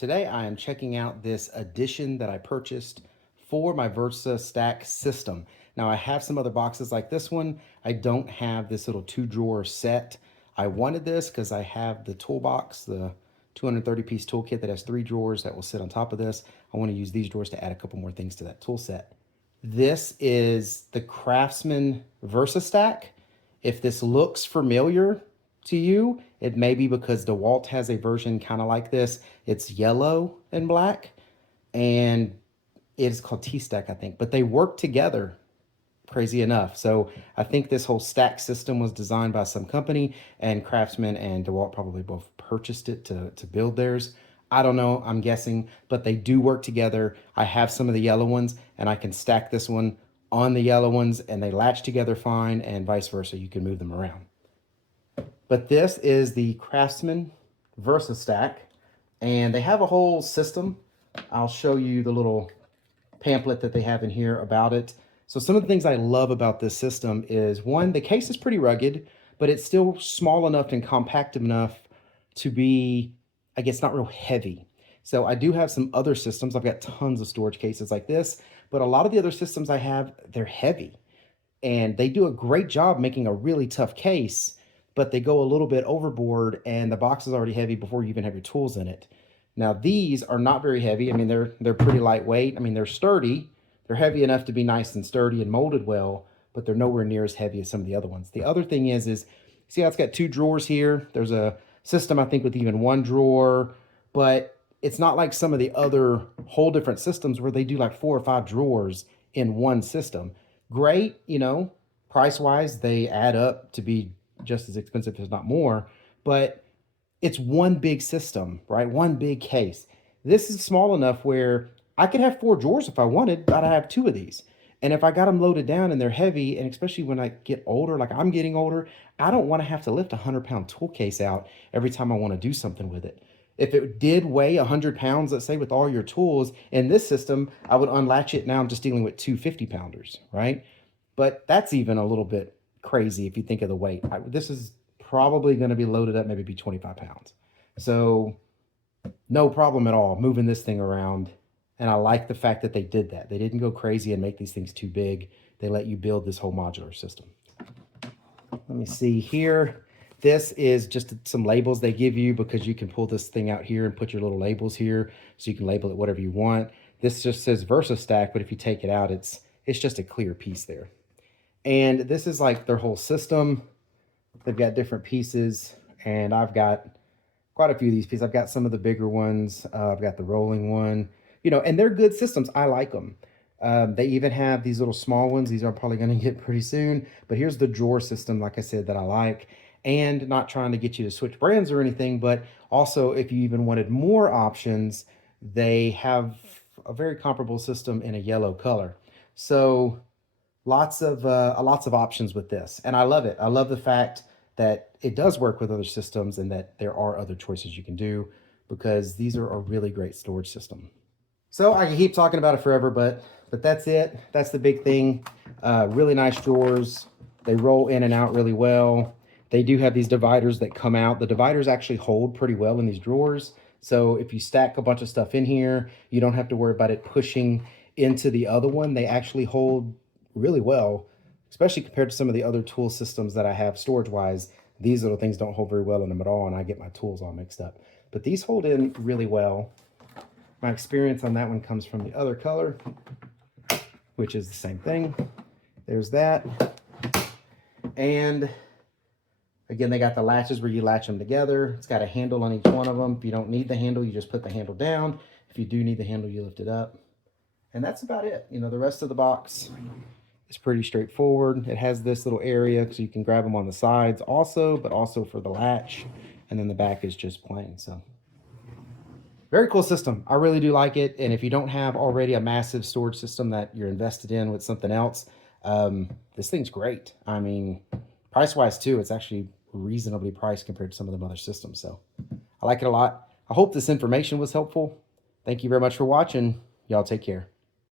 Today I am checking out this addition that I purchased for my Versa Stack system. Now I have some other boxes like this one. I don't have this little 2-drawer set. I wanted this because I have the toolbox, the 230-piece toolkit that has 3 drawers that will sit on top of this. I want to use these drawers to add a couple more things to that tool set. This is the CRAFTSMAN Versa Stack. If this looks familiar to you, it may be because DeWalt has a version kind of like this. It's yellow and black, and it's called T-Stack, I think. But they work together, crazy enough. So I think this whole stack system was designed by some company, and CRAFTSMAN and DeWalt probably both purchased it to build theirs. I don't know, I'm guessing, but they do work together. I have some of the yellow ones, and I can stack this one on the yellow ones, and they latch together fine, and vice versa. You can move them around. But this is the CRAFTSMAN Versa Stack, and they have a whole system. I'll show you the little pamphlet that they have in here about it. So some of the things I love about this system is, one, the case is pretty rugged, but it's still small enough and compact enough to be, I guess, not real heavy. So I do have some other systems. I've got tons of storage cases like this, but a lot of the other systems I have, they're heavy. And they do a great job making a really tough case, but they go a little bit overboard and the box is already heavy before you even have your tools in it. Now these are not very heavy. I mean, they're pretty lightweight. I mean, they're sturdy. They're heavy enough to be nice and sturdy and molded well, but they're nowhere near as heavy as some of the other ones. The other thing is see how it's got 2 drawers here? There's a system, I think, with even 1 drawer, but it's not like some of the other whole different systems where they do like 4 or 5 drawers in one system. Great, you know, price-wise, they add up to be just as expensive, if not more, but it's one big system, right? One big case. This is small enough where I could have 4 drawers if I wanted, but I have 2 of these. And if I got them loaded down and they're heavy, and especially when I get older, like I'm getting older, I don't want to have to lift a 100-pound tool case out every time I want to do something with it. If it did weigh 100 pounds, let's say, with all your tools in this system, I would unlatch it. Now I'm just dealing with 2 50-pounders, right? But that's even a little bit crazy if you think of the weight. This is probably going to be loaded up, maybe be 25 pounds. So no problem at all moving this thing around. And I like the fact that they did that. They didn't go crazy and make these things too big. They let you build this whole modular system. Let me see here. This is just some labels they give you because you can pull this thing out here and put your little labels here so you can label it whatever you want. This just says Versa Stack, but if you take it out, it's just a clear piece there. And this is like their whole system. They've got different pieces, and I've got quite a few of these pieces. I've got some of the bigger ones. I've got the rolling one, you know, and they're good systems. I like them. They even have these little small ones. These are probably going to get pretty soon, but here's the drawer system, like I said, that I like. And not trying to get you to switch brands or anything, but also if you even wanted more options, they have a very comparable system in a yellow color. So lots of options with this, and I love it. I love the fact that it does work with other systems and that there are other choices you can do, because these are a really great storage system. So I can keep talking about it forever, but that's it. That's the big thing. Really nice drawers. They roll in and out really well. They do have these dividers that come out. The dividers actually hold pretty well in these drawers. So if you stack a bunch of stuff in here, you don't have to worry about it pushing into the other one. They actually hold really well, especially compared to some of the other tool systems that I have storage-wise. These little things don't hold very well in them at all, and I get my tools all mixed up. But these hold in really well. My experience on that one comes from the other color, which is the same thing. There's that. And again, they got the latches where you latch them together. It's got a handle on each one of them. If you don't need the handle, you just put the handle down. If you do need the handle, you lift it up. And that's about it. You know, the rest of the box is pretty straightforward. It has this little area so you can grab them on the sides also, but also for the latch. And then the back is just plain. So very cool system. I really do like it. And if you don't have already a massive storage system that you're invested in with something else, this thing's great. I mean, price-wise too, it's actually reasonably priced compared to some of them other systems. So I like it a lot. I hope this information was helpful. Thank you very much for watching. Y'all take care.